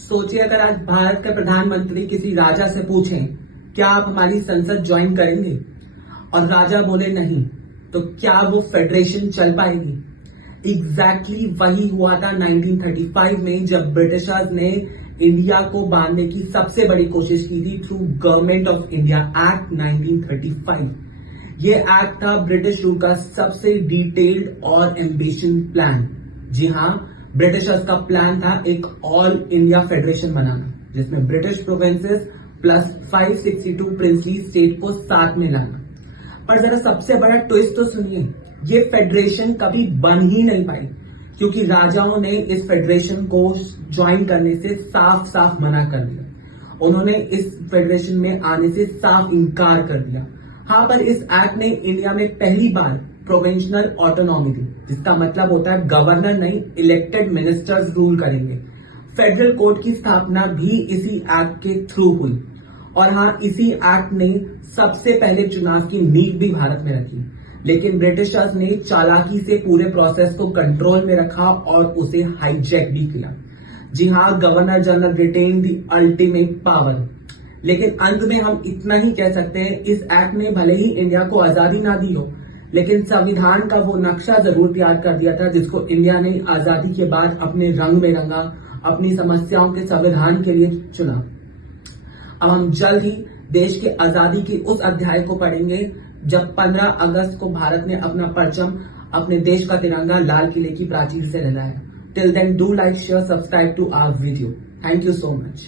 सोचिए अगर आज भारत के प्रधानमंत्री किसी राजा से पूछें क्या आप हमारी संसद ज्वाइन करेंगे और राजा बोले नहीं, तो क्या वो फेडरेशन चल पाएगी? एग्जैक्टली वही हुआ था 1935 में, जब ब्रिटिशर्स ने इंडिया को बांधने की सबसे बड़ी कोशिश की थी through government of India act 1935। ये एक्ट था ब्रिटिश रूल का सबसे डिटेल्ड और एम्बिशन प्लान। जी हाँ, ब्रिटिशर्स का प्लान था एक ऑल इंडिया फेडरेशन बनाना, जिसमें British provinces plus 562 princely state को साथ में लाना। पर जरा सबसे बड़ा ट्विस्ट तो सुनिए, ये फेडरेशन कभी बन ही नहीं पाई, क्योंकि राजाओं ने इस फेडरेशन को ज्वाइन करने से साफ साफ मना कर दिया। उन्होंने इस फेडरेशन में आने से साफ इनकार कर दिया। हाँ, पर इस एक्ट ने इंडिया में पहली बार प्रोविंशियल ऑटोनॉमी दी, जिसका मतलब होता है गवर्नर नहीं, इलेक्टेड मिनिस्टर्स रूल करेंगे। फेडरल कोर्ट की स्थापना भी इसी एक्ट के थ्रू हुई। और हाँ, इसी एक्ट ने सबसे पहले चुनाव की नींव भी भारत में रखी। लेकिन ब्रिटिशर्स ने चालाकी से पूरे प्रोसेस को कंट्रोल में रखा और उसे हाईजैक भी किया। जी हाँ, governor general retain the ultimate power. लेकिन अंत में हम इतना ही कह सकते हैं, इस एक्ट ने भले ही इंडिया को आजादी ना दी हो, लेकिन संविधान का वो नक्शा जरूर तैयार कर दिया था जिसको इंडिया ने आजादी के बाद अपने रंग में रंगा, अपनी समस्याओं के संविधान के लिए चुना। अब हम जल्द ही देश के आजादी के उस अध्याय को पढ़ेंगे जब 15 अगस्त को भारत ने अपना परचम, अपने देश का तिरंगा लाल किले की प्राचीर से लहराया। Till then do like, share, subscribe to our video. Thank you so much.